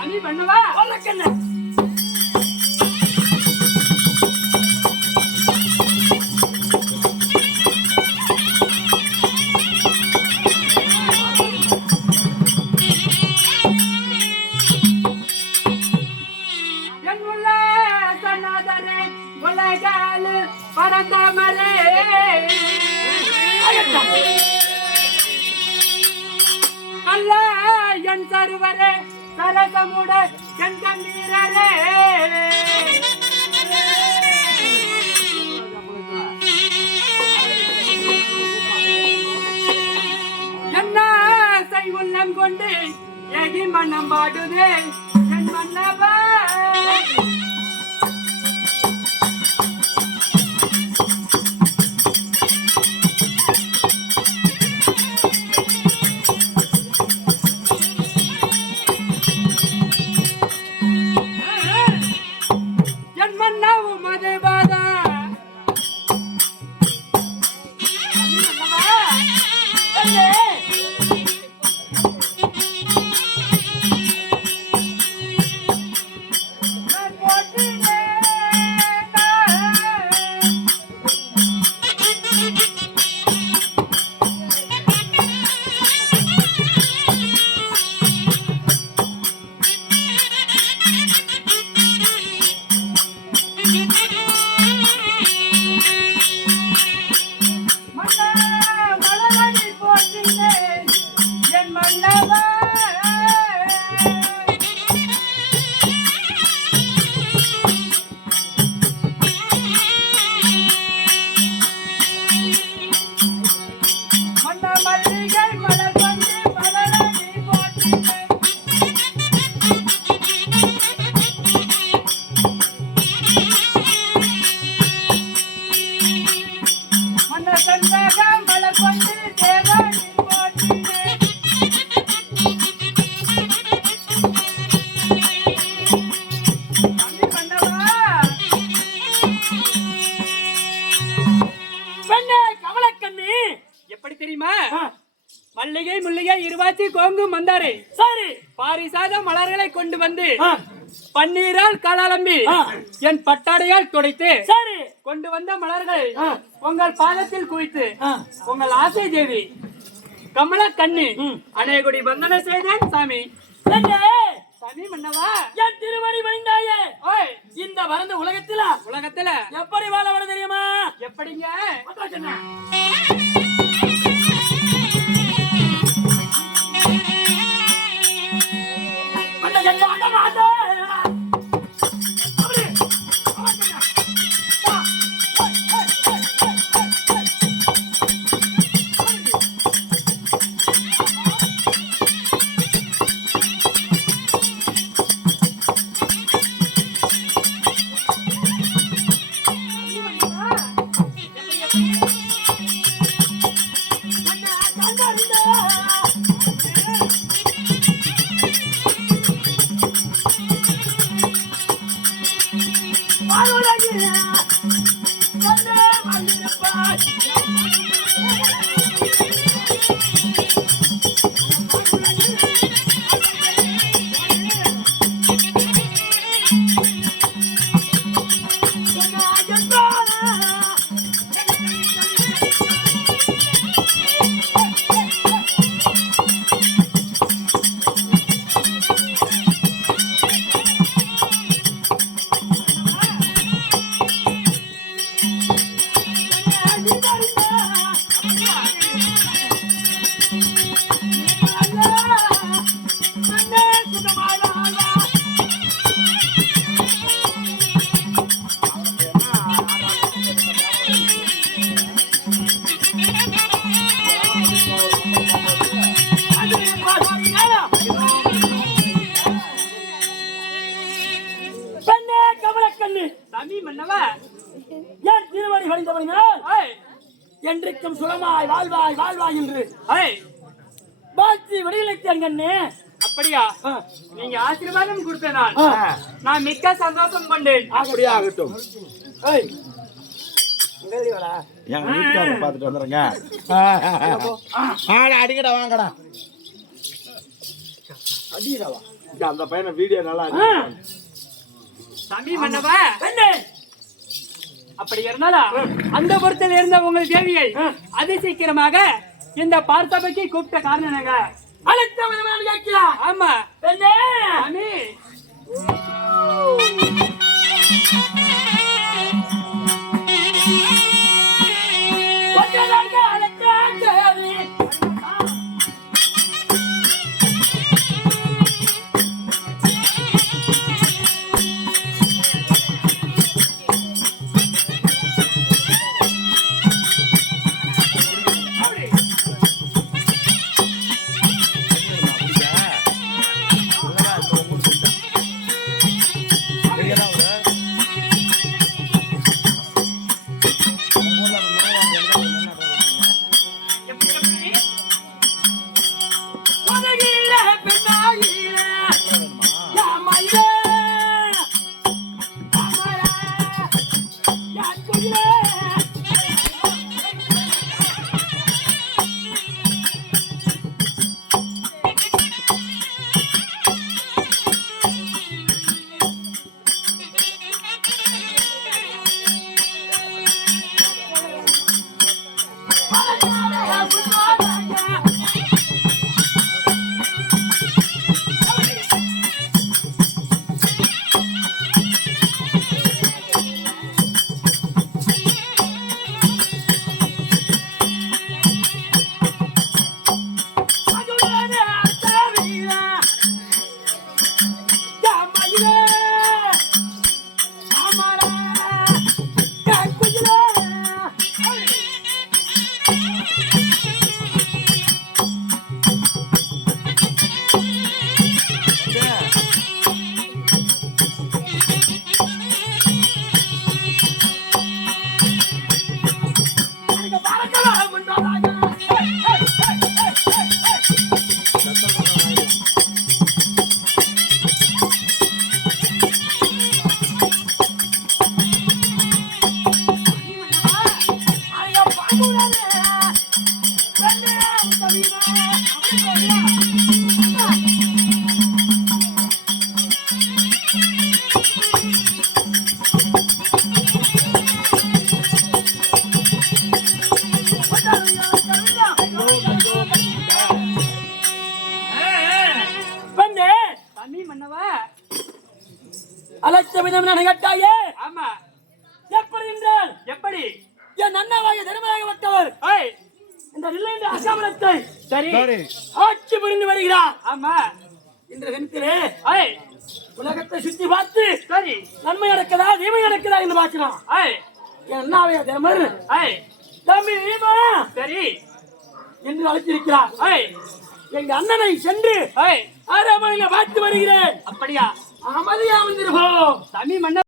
சாமி பண்ணவா வழக்கண்ண என் உள்ள சனாதரே உலகாலு பரந்தமரே அல்ல என் சருவரே சரசமுட என் கண்ணீரரே என்ன செய்வுள்ளம் கொண்டு ஏகி மன்னம் பாடுதே என் மன்னவா மல்லிகை முல்லிகை இருவாச்சி கோங்கு மந்தாரை சரி பாரிசாத மலர்களை கொண்டு வந்து பன்னீரால் காலாலம்பி என் பட்டாடையால் துடைத்து சரி கொண்டு வந்த மலர்களை உங்கள் பாதத்தில் குவித்து உங்கள் ஆசை தேவி கமல கண்ணி அணையகுடி வந்தன செய்தேன் சாமி சாமி மன்னவா என் திருமணி வைந்தாயே இந்த வறந்த உலகத்துல எப்படி வாழ வர தெரியுமா எப்படிங்க என்றைக்கும் சுகமாய் வாழ்வாய் வாழ்வாய் என்று வாழ்த்தி விடையிலைத்தேன் கண்ணே. அப்படியா? நீங்க ஆசீர்வாதம் கொடுத்த நான் மிக்க சந்தோஷம் கொண்டேன். அப்படியே ஆகட்டும். என் வீட்டுக்காரரை பார்த்துட்டு வந்துடுங்க. அடிக்கடா வாங்கடா. இங்க அந்த பையனை வீடியோ நல்லா சாமி மன்னவா பெண்ணே அப்படி இருந்தாலும் அந்த புறத்தில் இருந்த உங்கள் தேவியை அதி சீக்கிரமாக இந்த பார்த்தபைக்கு கூப்பிட்ட காரணம் என்னங்க? அழைத்த விதமான கேட்கிறா. ஆமா பெண்ணே சாமி ஒன்றதாக அழைத்த தேவி. உலகிலே பெண்ணாகிலே யாமையிலே அமரா யாக்குயிலே பெண்ணே சாமி மன்னவா அழைத்த விதம் கேட்டாயே. ஆமா எப்படி என்றால் எப்படி? என் அண்ணாவாகிய தர்மராகப்பட்டவர் ஓய் இந்த நிலைந்த அசாமலத்தை சரி ஆட்சி புரிந்து வருகிறார். ஆமா இன்று கணிக்கிறே ஓய் உலகத்தை சுத்தி பார்த்து சரி நன்மை நடக்குதா தீமை நடக்குதா என்று பார்க்கிறான். ஓய் என் அண்ணாவைய தர்மர் ஓய் தம்பி வீமா சரி என்று அழைத்திருக்கிறார். ஓய் எங்க அண்ணனை சென்று ஓய் அரமனையில பார்த்து வருகிறேன். அப்படியா? அமைதியா வந்திருப்போம். சாமி மன்ன